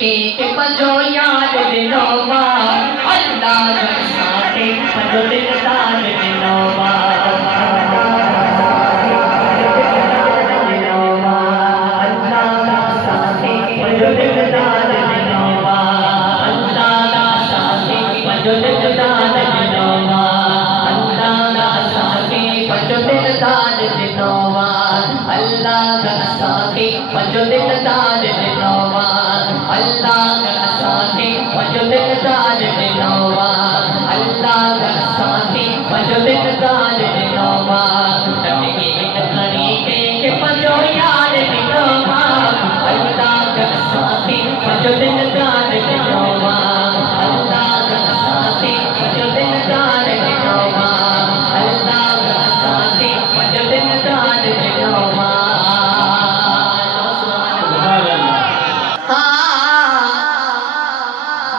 के पजो याद दिनोवा अल्लाह साथे पजो दिलदार दिनोवा अल्लाह साथे पजो दिलदार दिनोवा अल्लाह साथे पजो दिलदार दिनोवा अल्लाह साथे पजो दिलदार दिनोवा अल्लाह साथे पजो दिलदार दिनोवा अल्लाह साथे पजो दिलदार दिनोवा अल्लाह साथे पजो दिलदार दिनोवा तके खड़ी के पजो यार दिनोवा अल्लाह साथे पजो दिलदार दिनोवा अल्लाह साथे पजो दिलदार दिनोवा अल्लाह साथे पजो दिलदार दिनोवा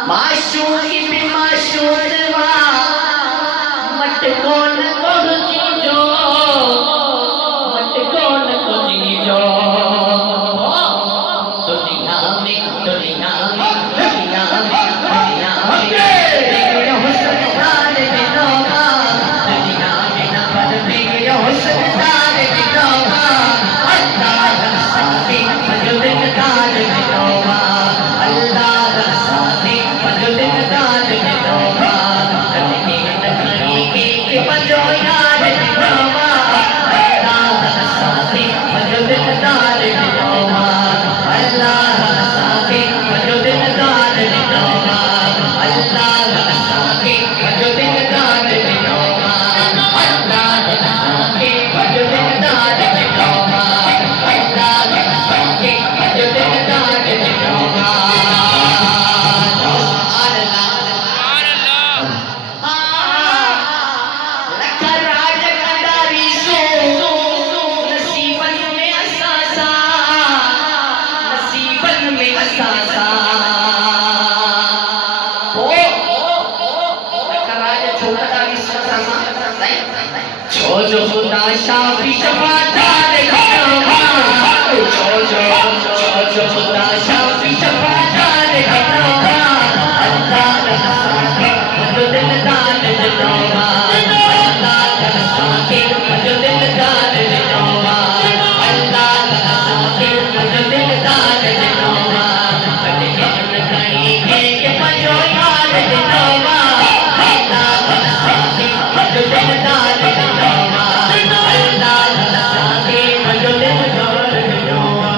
माशूकी भी माशूरवा मत कौन को जीजो मत कौन को जीजो दुनिया में दुनिया में दुनिया में दुनिया में मेरे हुस्न दार दिनोवा दुनिया में न पर मेरे हुस्न दार दिनोवा अल्लाह साथे पजो दिलदार दिनोवा अल्लाह साथे पजो दिलदार दिनोवा तके खड़ी के पजो यार दिनोवा अल्लाह साथे पजो दिलदार दिनोवा अल्लाह साथे पजो दिलदार दिनोवा अल्लाह साथे पजो दिलदार दिनोवा अल्लाह साथे पजो दिलदार दिनोवा अल्लाह साथे पजो दिलदार दिनोवा छोजो खुदा शाफी शफादार दिनोवा छोजो खुदा शाफी शफादार दिनोवा अल्लाह साथे पजो दिलदार दिनोवा अल्लाह साथे पजो दिलदार दिनोवा अल्लाह साथे पजो दिलदार दिनोवा तके खड़ी के पजो यार दिनोवा अल्लाह साथे पजो दिलदार दिनोवा अल्लाह साथे पजो दिलदार दिनोवा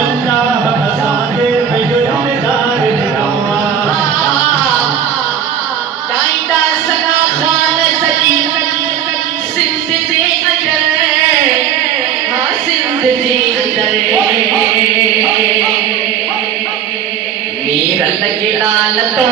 अल्लाह साथे पजो दिलदार दिनोवा कायदा सना खान सजी सिंध जे अंदर हां सिंध जे अंदर मीर लगे लाल तो